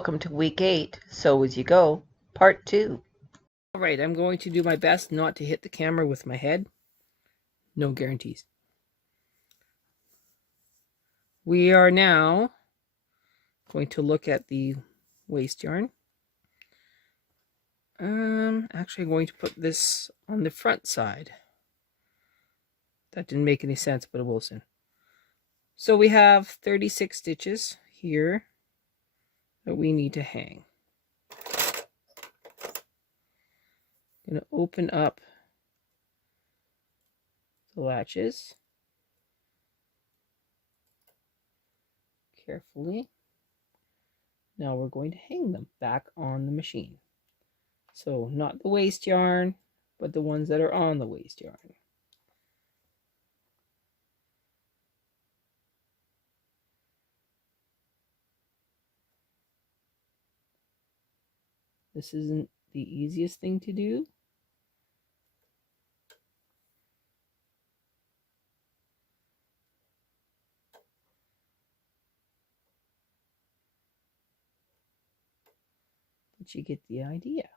Welcome to week 8, Sew As You Go, part 2. All right, I'm going to do my best not to hit the camera with my head. No guarantees. We are now going to look at the waste yarn. Actually, I'm going to put this on the front side. That didn't make any sense, but it will soon. So we have 36 stitches here that we need to hang. I'm going to open up the latches carefully. Now we're going to hang them back on the machine. So not the waste yarn, but the ones that are on the waste yarn. This isn't the easiest thing to do. But you get the idea.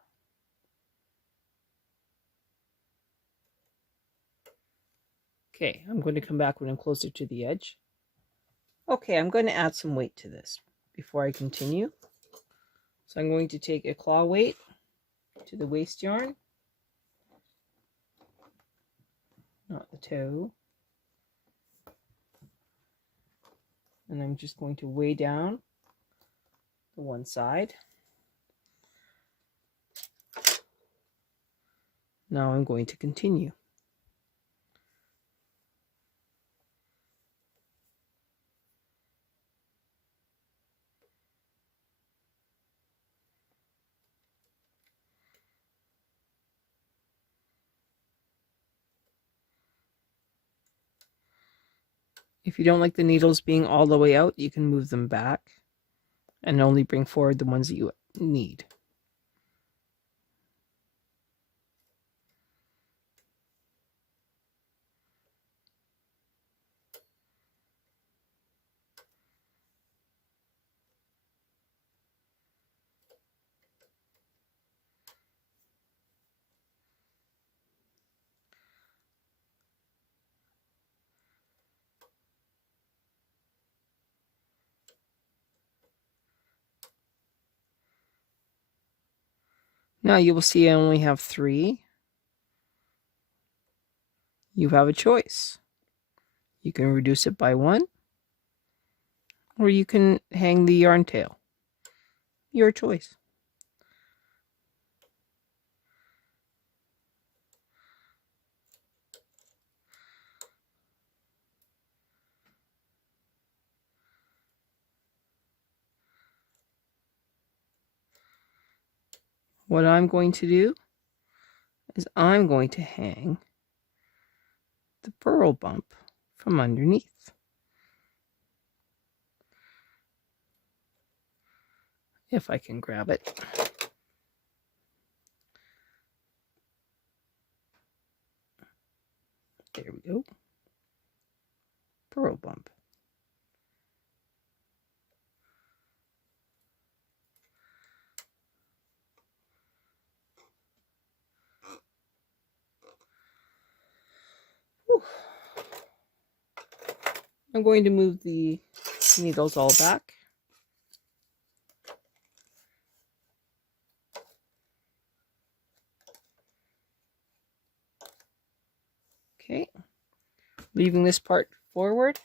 Okay, I'm going to come back when I'm closer to the edge. Okay, I'm going to add some weight to this before I continue. So I'm going to take a claw weight to the waste yarn, not the toe. And I'm just going to weigh down the one side. Now I'm going to continue. If you don't like the needles being all the way out, you can move them back and only bring forward the ones that you need. Now you will see I only have 3. You have a choice. You can reduce it by 1, or you can hang the yarn tail. Your choice. What I'm going to do is I'm going to hang the burl bump from underneath. If I can grab it. There we go. Burl bump. Whew. I'm going to move the needles all back. Okay, leaving this part forward,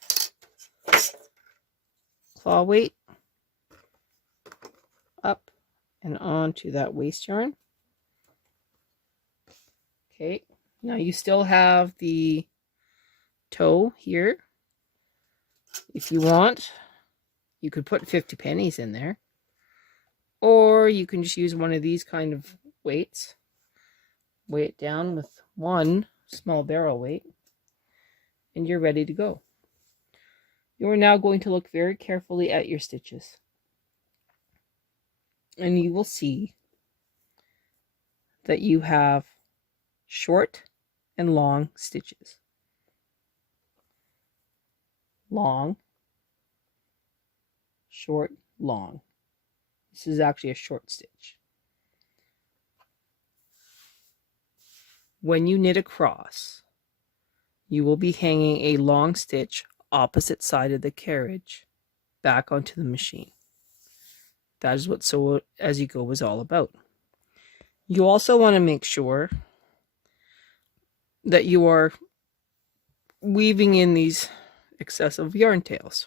claw weight up and onto that waste yarn. Okay, now you still have the toe here. If you want, you could put 50 pennies in there, or you can just use one of these kind of weights. Weigh it down with one small barrel weight, and you're ready to go. You are now going to look very carefully at your stitches, and you will see that you have short and long stitches. Long, short, long. This is actually a short stitch. When you knit across, you will be hanging a long stitch opposite side of the carriage back onto the machine. That is what Sew As You Go is all about. You also want to make sure that you are weaving in these excessive yarn tails.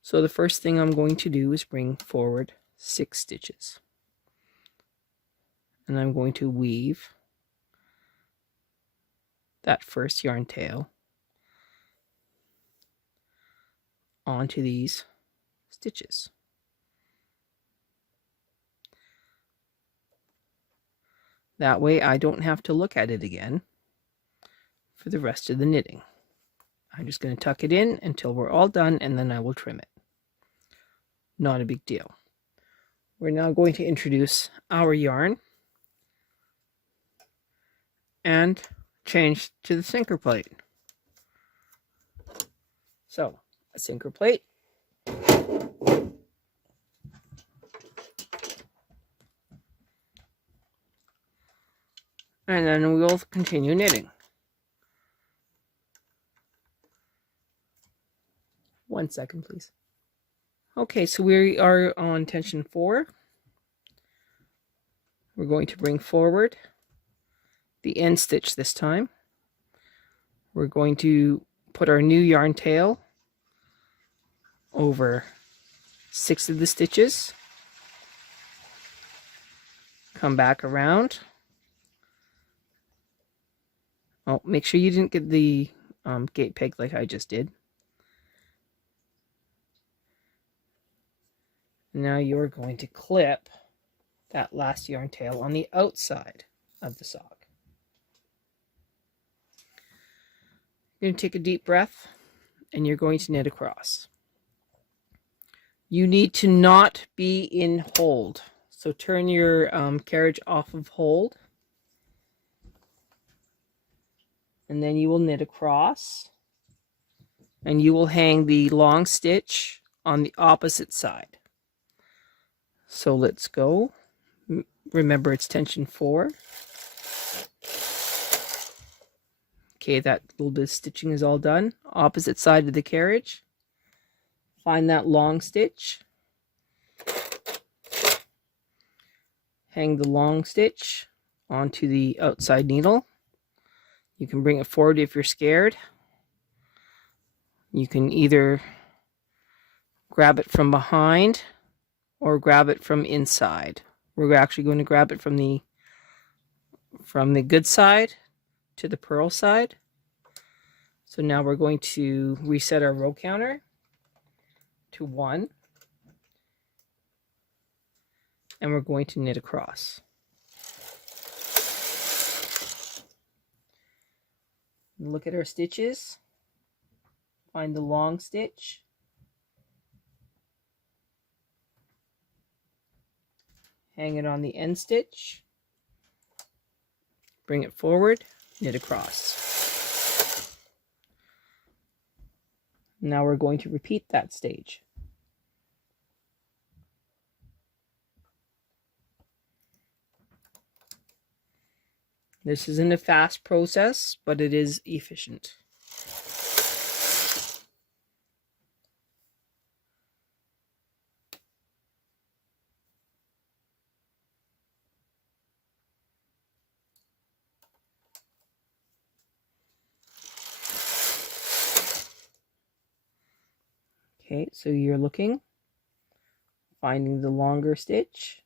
So the first thing I'm going to do is bring forward 6 stitches. And I'm going to weave that first yarn tail onto these stitches. That way I don't have to look at it again for the rest of the knitting. I'm just going to tuck it in until we're all done, and then I will trim it. Not a big deal. We're now going to introduce our yarn and change to the sinker plate. So, a sinker plate. And then we will continue knitting. 1 second, please. Okay, so we are on tension 4. We're going to bring forward the end stitch this time. We're going to put our new yarn tail over 6 of the stitches. Come back around. Oh, make sure you didn't get the gate peg like I just did. Now you're going to clip that last yarn tail on the outside of the sock. You're going to take a deep breath and you're going to knit across. You need to not be in hold. So turn your carriage off of hold. And then you will knit across. And you will hang the long stitch on the opposite side. So let's go. Remember, it's tension 4. Okay, that little bit of stitching is all done. Opposite side of the carriage. Find that long stitch. Hang the long stitch onto the outside needle. You can bring it forward if you're scared. You can either grab it from behind or grab it from inside. We're actually going to grab it from the good side to the purl side. So now we're going to reset our row counter to 1. And we're going to knit across. Look at our stitches. Find the long stitch. Hang it on the end stitch. Bring it forward, knit across. Now we're going to repeat that stage. This isn't a fast process, but it is efficient. Okay, so you're looking, finding the longer stitch,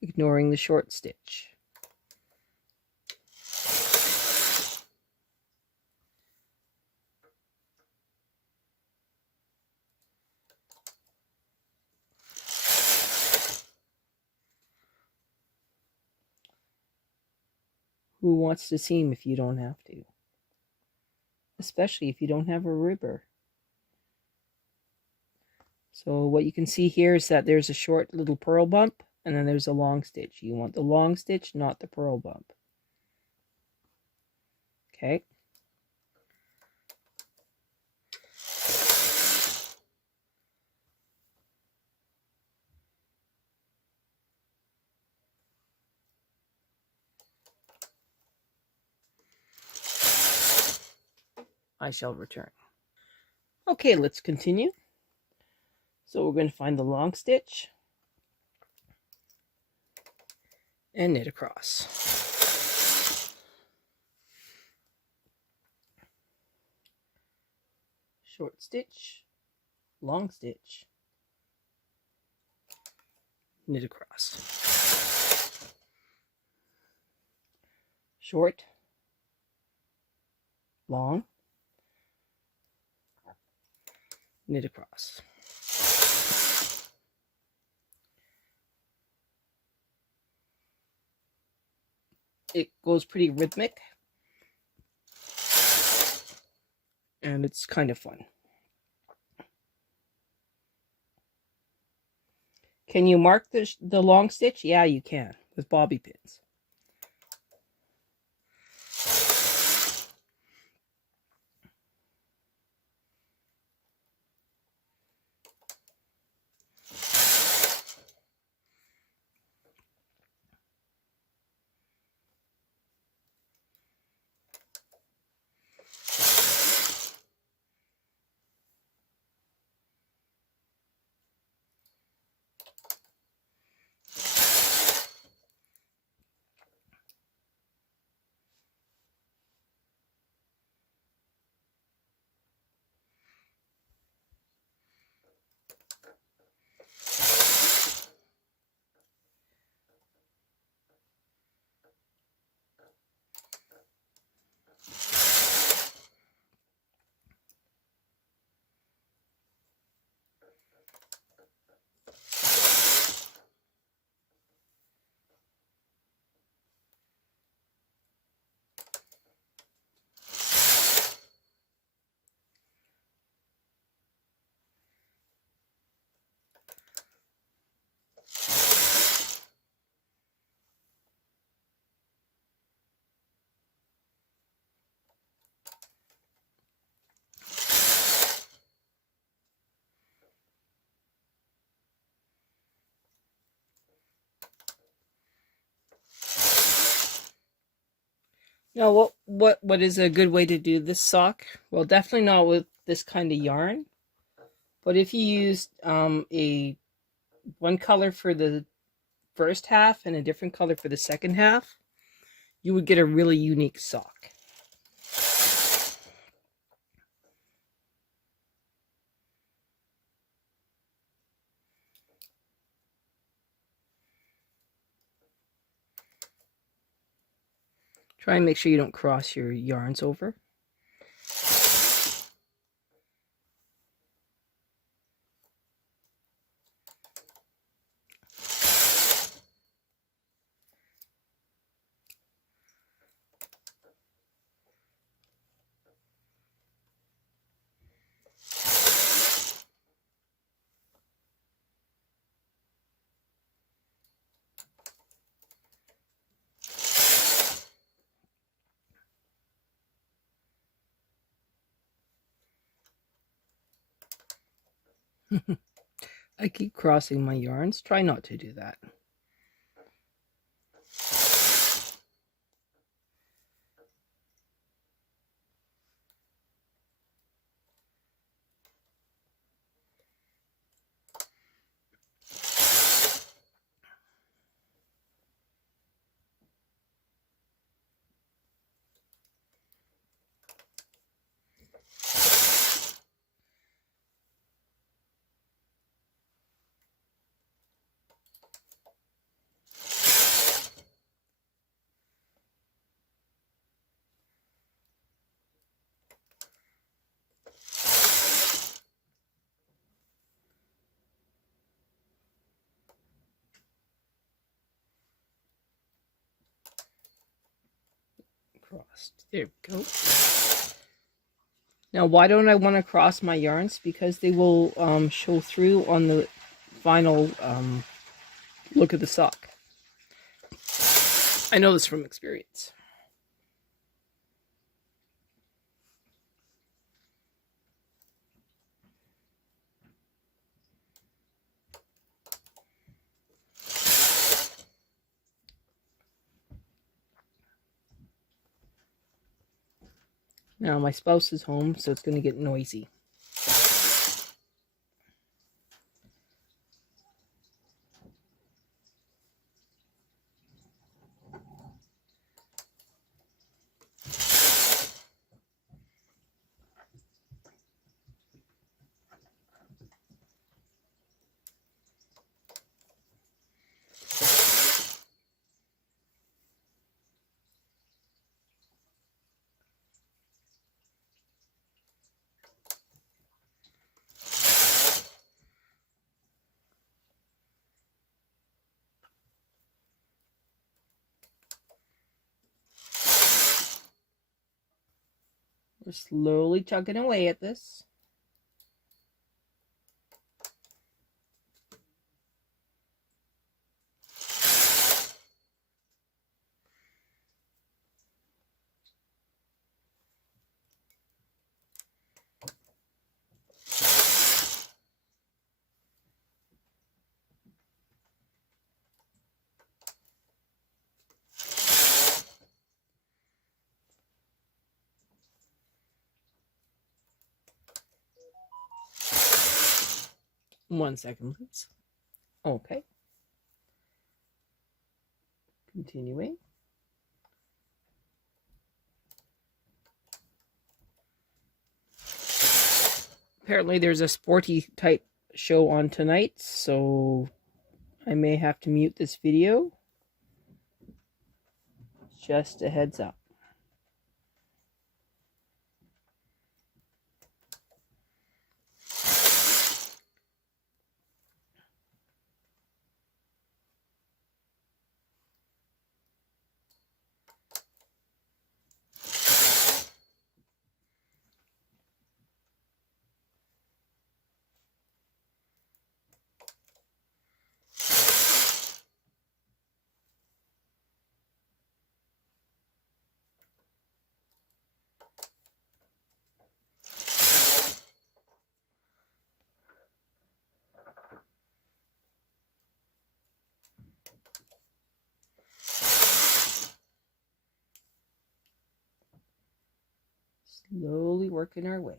ignoring the short stitch. Who wants to seam if you don't have to? Especially if you don't have a ribber. So what you can see here is that there's a short little purl bump, and then there's a long stitch. You want the long stitch, not the purl bump. Okay. I shall return. Okay, let's continue. So we're going to find the long stitch and knit across. Short stitch, long stitch, knit across. Short, long, knit across. It goes pretty rhythmic, and it's kind of fun. Can you mark the long stitch? Yeah, you can, with bobby pins. Now, what is a good way to do this sock? Well, definitely not with this kind of yarn. But if you used one color for the first half and a different color for the second half, you would get a really unique sock. Try and make sure you don't cross your yarns over. I keep crossing my yarns. Try not to do that. Crossed. There we go. Now, why don't I want to cross my yarns? Because they will show through on the final look at the sock. I know this from experience. Now my spouse is home, so it's going to get noisy. We're slowly chugging away at this. One second, please. Okay. Continuing. Apparently there's a sporty type show on tonight, so I may have to mute this video. Just a heads up. Slowly working our way.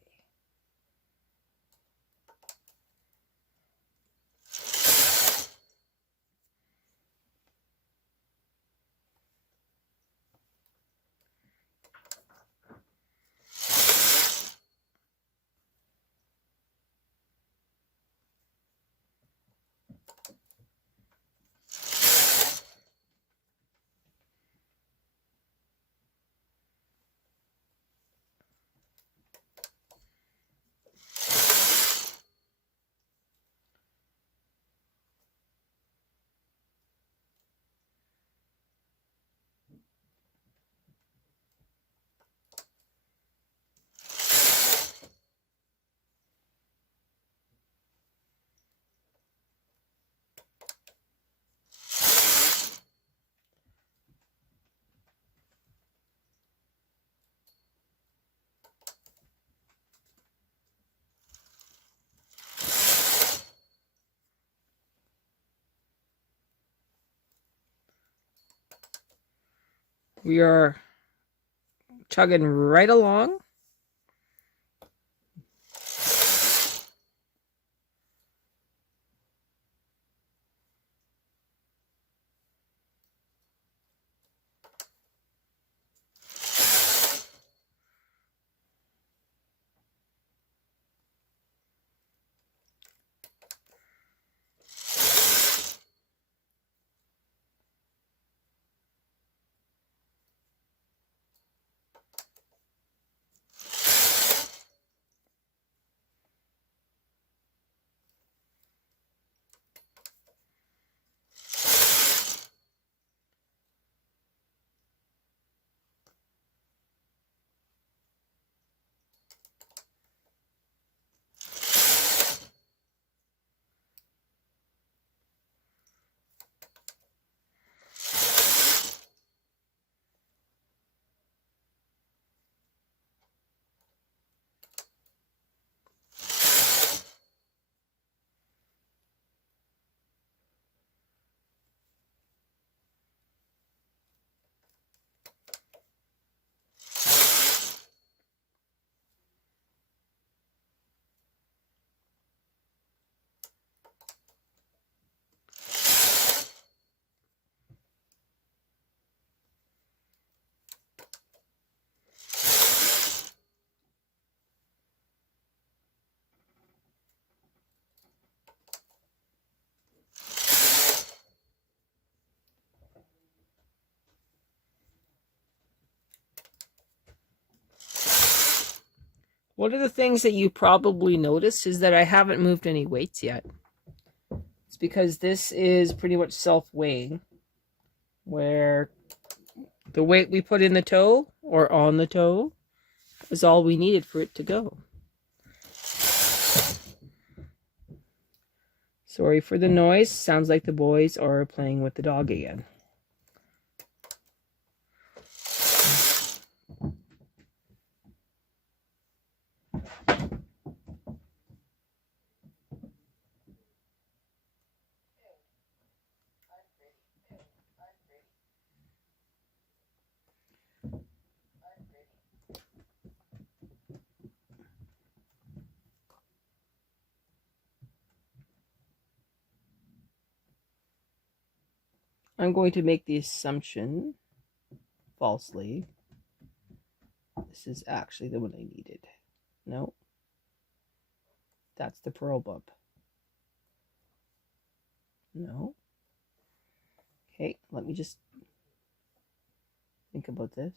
We are chugging right along. One of the things that you probably noticed is that I haven't moved any weights yet. It's because this is pretty much self-weighing, where the weight we put in the toe or on the toe is all we needed for it to go. Sorry for the noise. Sounds like the boys are playing with the dog again. I'm going to make the assumption, falsely, this is actually the one I needed. No. That's the pearl bump. No. Okay, let me just think about this.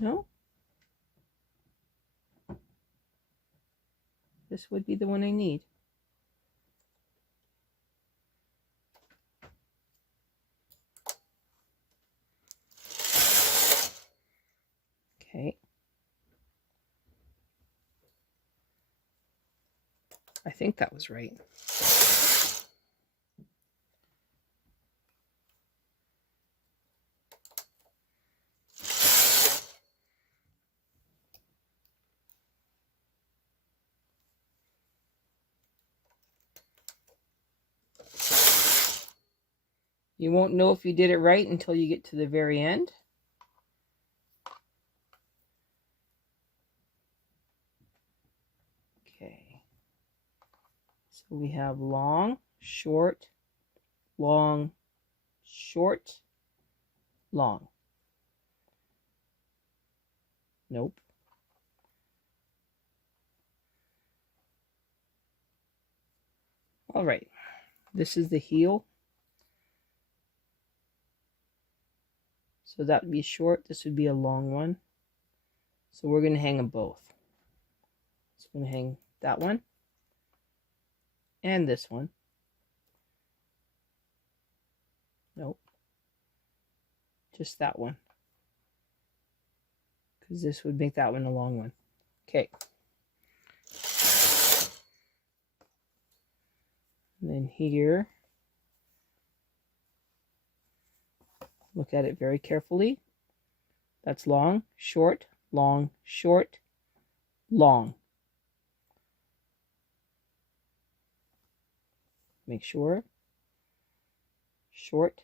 No. This would be the one I need. Okay. I think that was right. You won't know if you did it right until you get to the very end. Okay. So we have long, short, long, short, long. Nope. All right. This is the heel. So that would be short. This would be a long one. So we're going to hang them both. So I'm going to hang that one and this one. Nope. Just that one. Because this would make that one a long one. Okay. And then here, look at it very carefully. That's long, short, long, short, long. Make sure. Short,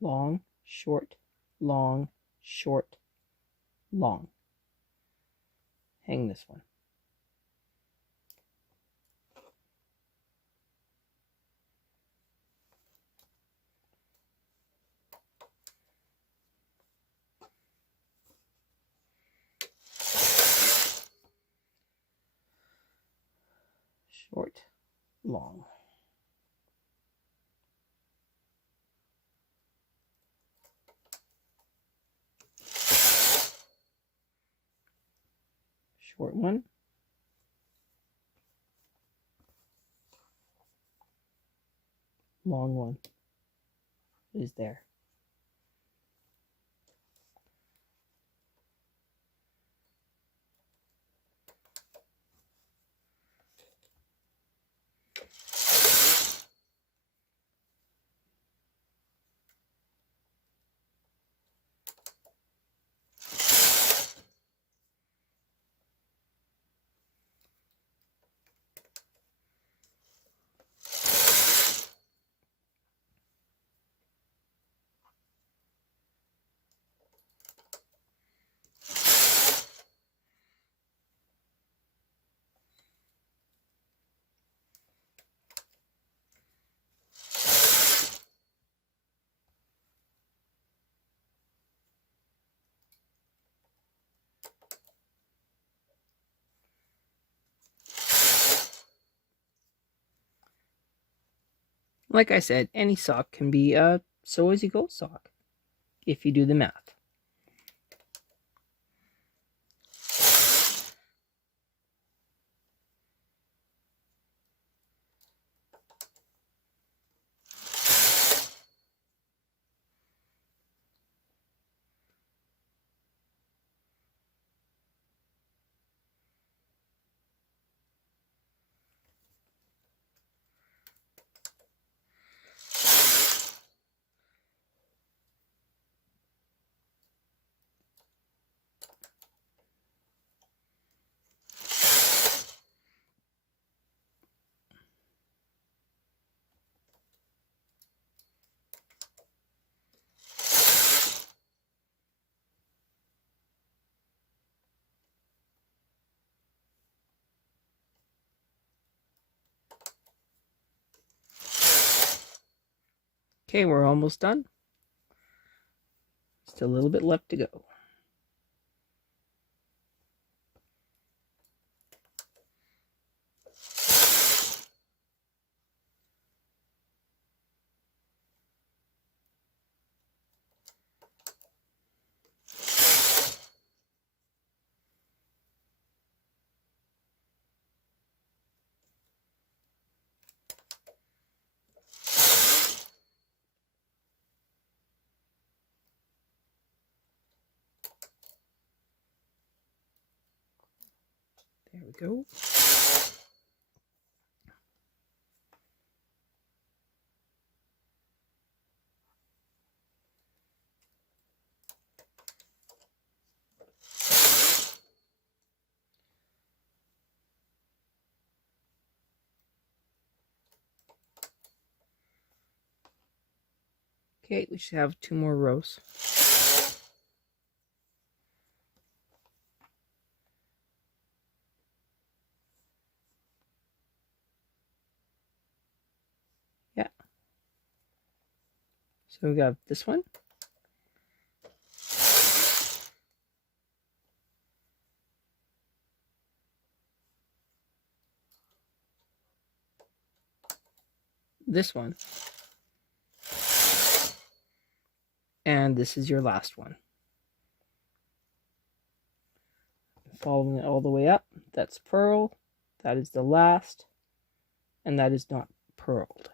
long, short, long, short, long. Hang this one. Short, long. Short one. Long one is there. Like I said, any sock can be a sew as you go sock if you do the math. Okay, we're almost done. Still a little bit left to go. There we go. Okay, we should have 2 more rows. Yeah. So we got this one. This one. And this is your last one. Following it all the way up, that's purl, that is the last, and that is not purled.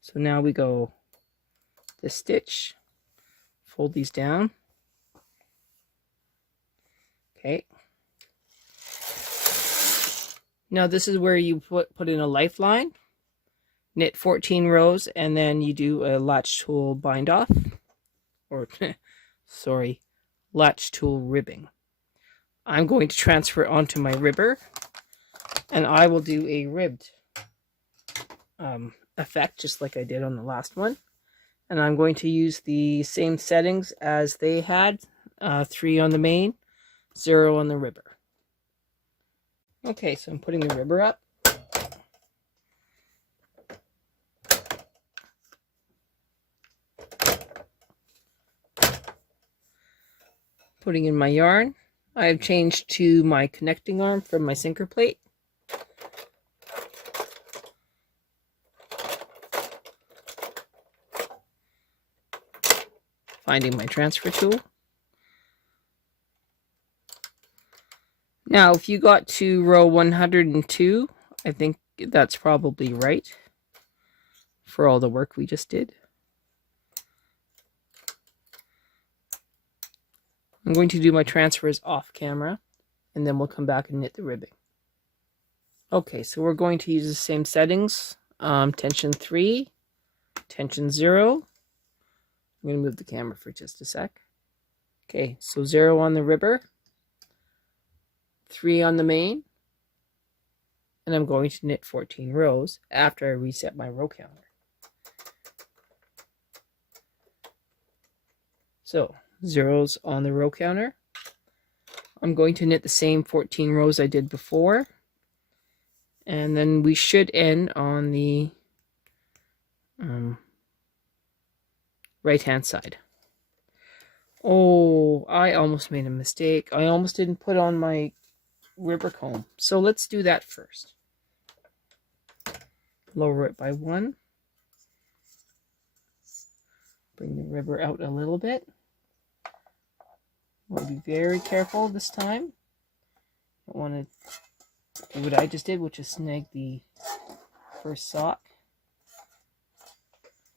So now we go this stitch, fold these down. Okay. Now this is where you put in a lifeline, knit 14 rows, and then you do a latch tool bind off, or sorry, latch tool ribbing. I'm going to transfer it onto my ribber, and I will do a ribbed effect just like I did on the last one. And I'm going to use the same settings as they had, 3 on the main, 0 on the ribber. Okay, so I'm putting the ribber up. Putting in my yarn. I have changed to my connecting arm from my sinker plate. Finding my transfer tool. Now, if you got to row 102, I think that's probably right for all the work we just did. I'm going to do my transfers off camera, and then we'll come back and knit the ribbing. Okay, so we're going to use the same settings. Tension 3, tension 0. I'm going to move the camera for just a sec. Okay, so 0 on the ribber, 3 on the main, and I'm going to knit 14 rows after I reset my row counter. So, 0's on the row counter. I'm going to knit the same 14 rows I did before, and then we should end on the right hand side. Oh, I almost made a mistake. I almost didn't put on my ribber comb. So let's do that first. Lower it by 1. Bring the ribber out a little bit. We'll be very careful this time. Don't want to do what I just did, which is snag the first sock.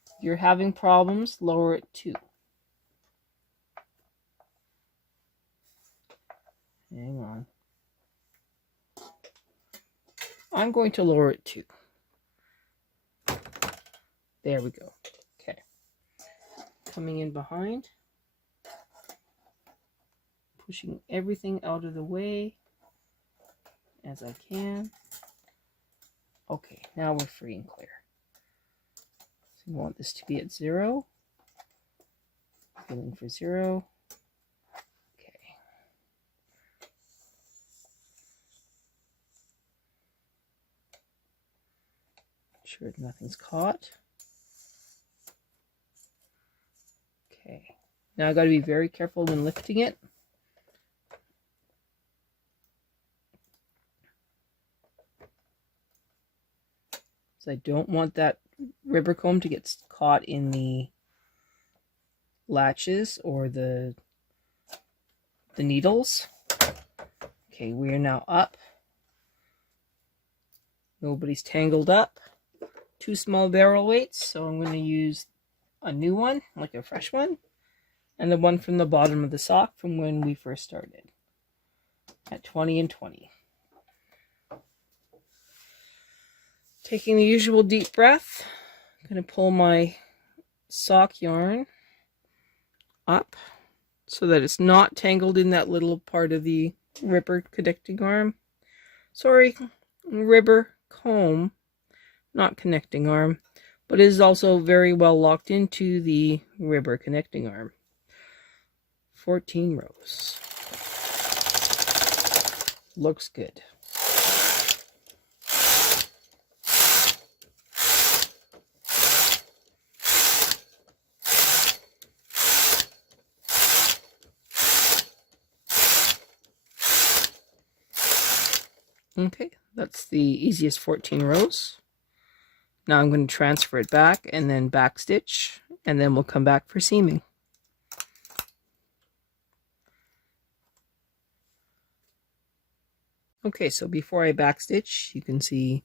If you're having problems, lower it 2. Hang on. I'm going to lower it 2. There we go. Okay. Coming in behind. Pushing everything out of the way as I can. Okay, now we're free and clear. So we want this to be at 0. Feeling for 0. Okay. Sure nothing's caught. Okay. Now I got to be very careful when lifting it. So I don't want that ribber comb to get caught in the latches or the needles. Okay, we are now up. Nobody's tangled up. 2 small barrel weights, so I'm going to use a new one, like a fresh one, and the one from the bottom of the sock from when we first started at 20 and 20. Taking the usual deep breath, I'm going to pull my sock yarn up so that it's not tangled in that little part of the ribber connecting arm. Sorry, ribber comb, not connecting arm, but it is also very well locked into the ribber connecting arm. 14 rows. Looks good. Okay, that's the easiest 14 rows. Now I'm going to transfer it back and then back stitch, and then we'll come back for seaming. Okay, so before I back stitch, you can see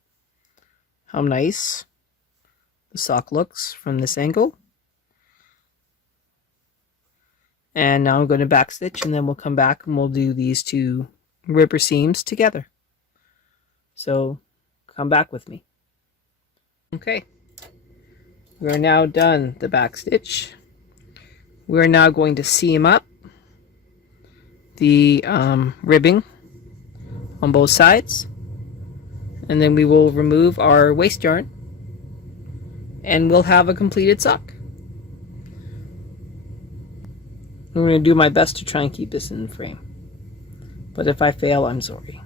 how nice the sock looks from this angle. And now I'm going to back stitch, and then we'll come back and we'll do these 2 ribber seams together. So come back with me. Okay, we are now done the back stitch. We are now going to seam up the ribbing on both sides, and then we will remove our waste yarn and we'll have a completed sock. I'm going to do my best to try and keep this in the frame, but if I fail, I'm sorry.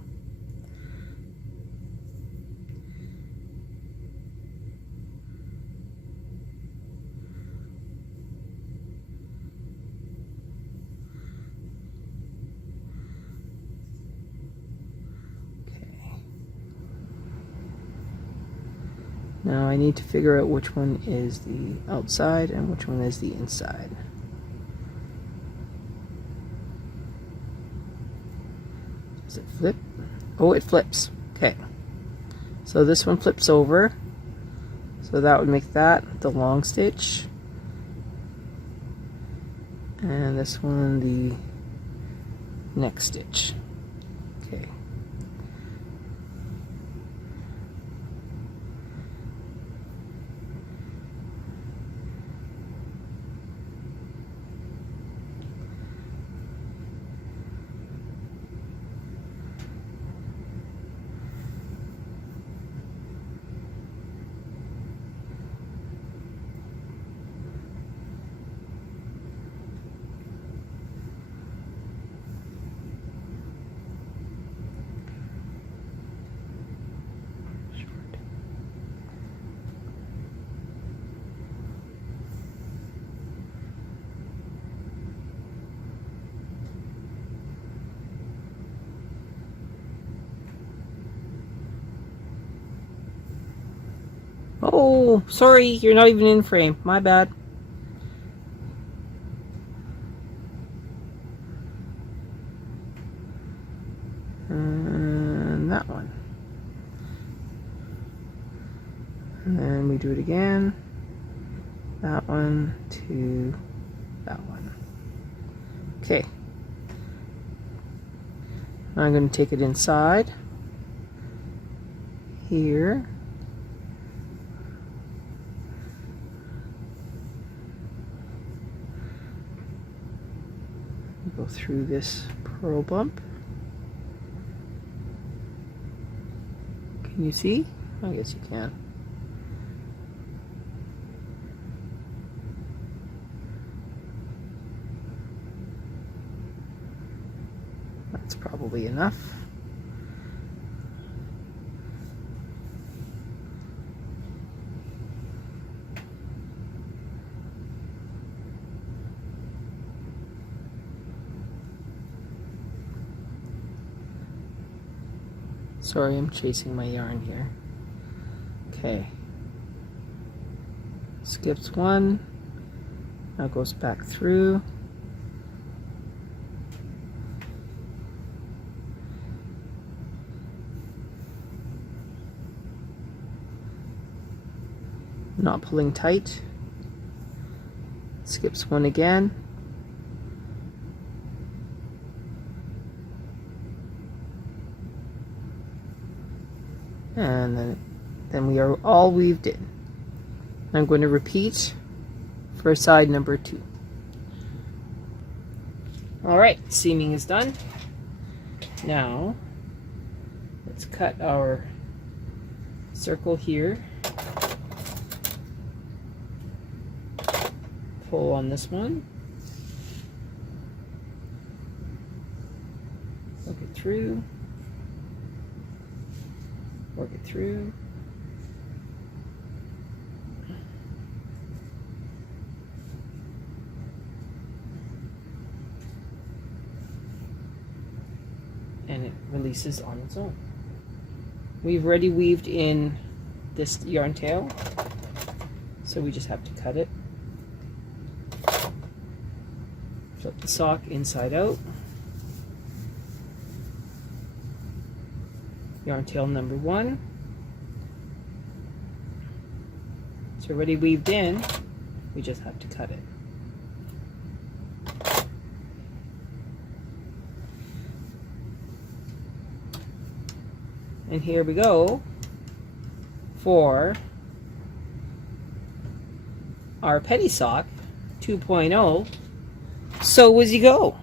Now I need to figure out which one is the outside and which one is the inside. Does it flip? Oh, it flips. Okay. So this one flips over. So that would make that the long stitch. And this one the next stitch. Okay. Oh, sorry, you're not even in frame. My bad. And that one. And then we do it again. That one to that one. Okay. I'm going to take it inside here. Go through this purl bump. Can you see? I guess you can. That's probably enough. Sorry, I'm chasing my yarn here. Okay. Skips one. Now goes back through. Not pulling tight. Skips one again. And then we are all weaved in. I'm going to repeat for side number 2. Alright, seaming is done. Now let's cut our circle here. Pull on this one. Work it through. Work it through. And it releases on its own. We've already weaved in this yarn tail, so we just have to cut it. Flip the sock inside out. Yarn tail number 1. It's already weaved in, we just have to cut it. And here we go for our penny sock 2.0. Sew as you go.